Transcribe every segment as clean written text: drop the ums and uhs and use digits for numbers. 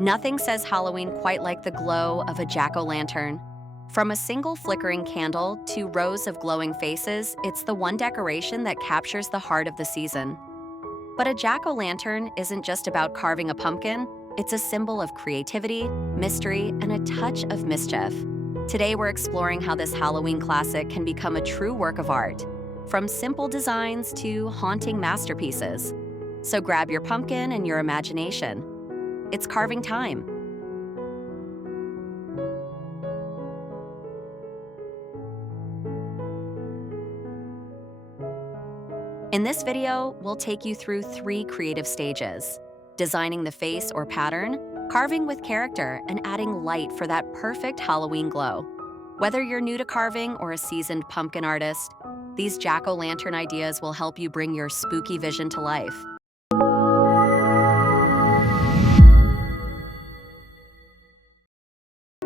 Nothing says Halloween quite like the glow of a jack-o'-lantern. From a single flickering candle to rows of glowing faces, it's the one decoration that captures the heart of the season. But a jack-o'-lantern isn't just about carving a pumpkin, it's a symbol of creativity, mystery, and a touch of mischief. Today we're exploring how this Halloween classic can become a true work of art, from simple designs to haunting masterpieces. So grab your pumpkin and your imagination. It's carving time. In this video, we'll take you through 3 creative stages: designing the face or pattern, carving with character, and adding light for that perfect Halloween glow. Whether you're new to carving or a seasoned pumpkin artist, these jack-o'-lantern ideas will help you bring your spooky vision to life.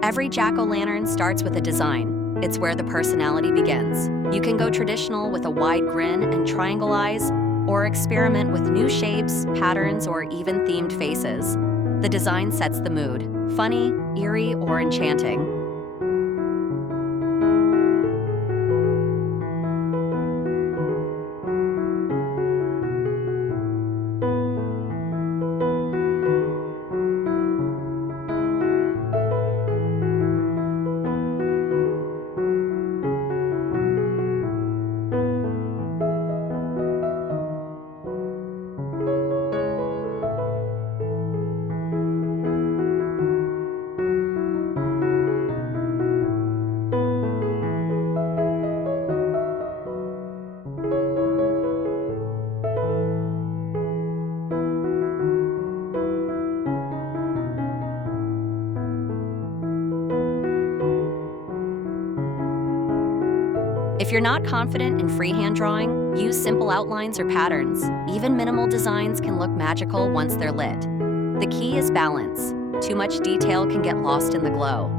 Every jack-o'-lantern starts with a design. It's where the personality begins. You can go traditional with a wide grin and triangle eyes, or experiment with new shapes, patterns, or even themed faces. The design sets the mood: funny, eerie, or enchanting. If you're not confident in freehand drawing, use simple outlines or patterns. Even minimal designs can look magical once they're lit. The key is balance. Too much detail can get lost in the glow.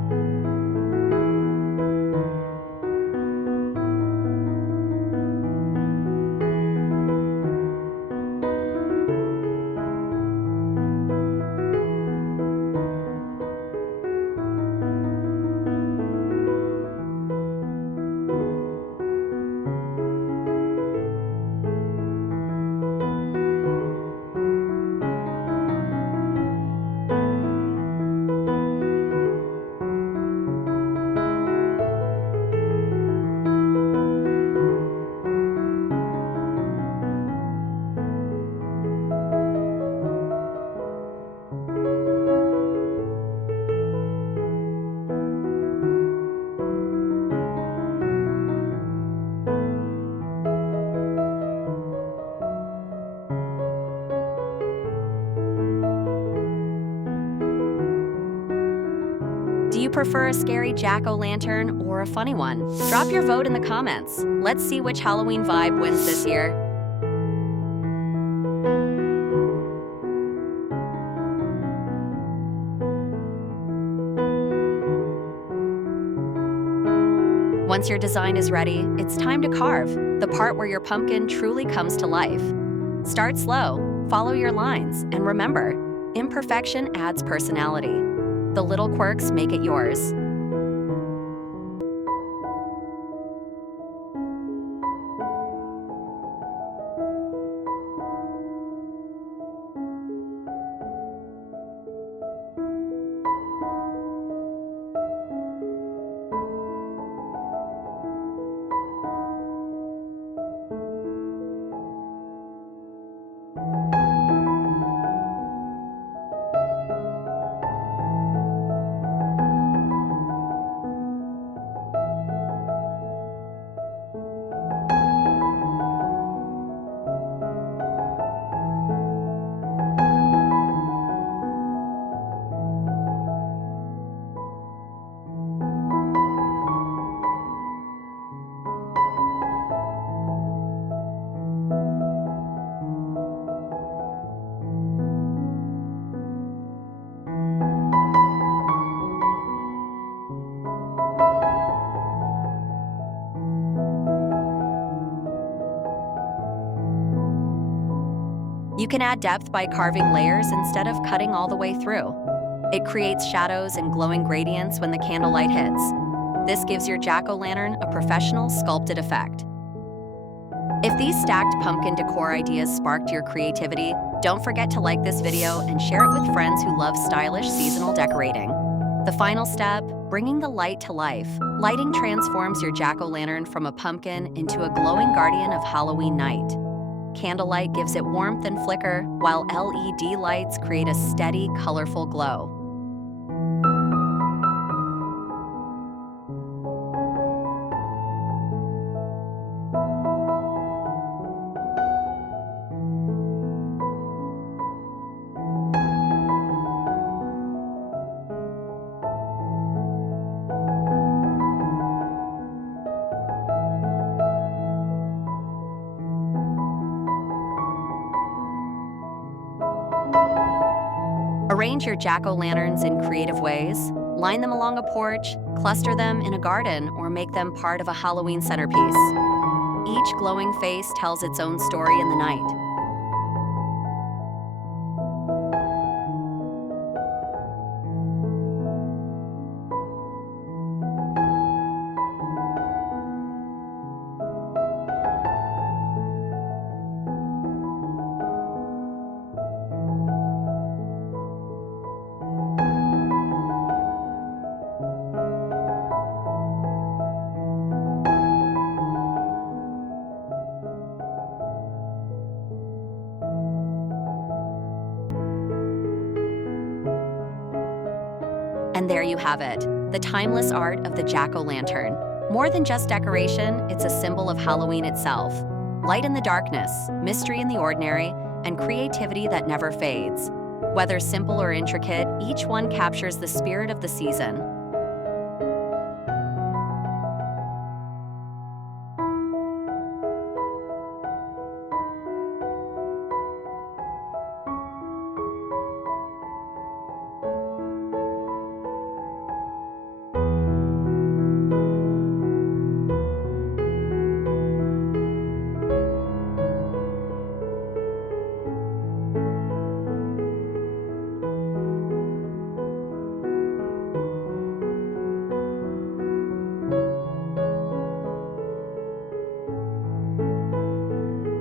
Do you prefer a scary jack-o'-lantern or a funny one? Drop your vote in the comments. Let's see which Halloween vibe wins this year. Once your design is ready, it's time to carve, the part where your pumpkin truly comes to life. Start slow, follow your lines, and remember, imperfection adds personality. The little quirks make it yours. You can add depth by carving layers instead of cutting all the way through. It creates shadows and glowing gradients when the candlelight hits. This gives your jack-o'-lantern a professional, sculpted effect. If these stacked pumpkin decor ideas sparked your creativity, don't forget to like this video and share it with friends who love stylish seasonal decorating. The final step, bringing the light to life. Lighting transforms your jack-o'-lantern from a pumpkin into a glowing guardian of Halloween night. Candlelight gives it warmth and flicker, while LED lights create a steady, colorful glow. Arrange your jack-o'-lanterns in creative ways. Line them along a porch, cluster them in a garden, or make them part of a Halloween centerpiece. Each glowing face tells its own story in the night. And there you have it, the timeless art of the jack-o'-lantern. More than just decoration, it's a symbol of Halloween itself. Light in the darkness, mystery in the ordinary, and creativity that never fades. Whether simple or intricate, each one captures the spirit of the season.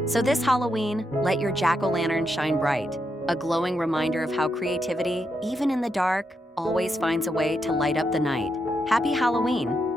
So this Halloween, let your jack-o'-lantern shine bright, a glowing reminder of how creativity, even in the dark, always finds a way to light up the night. Happy Halloween!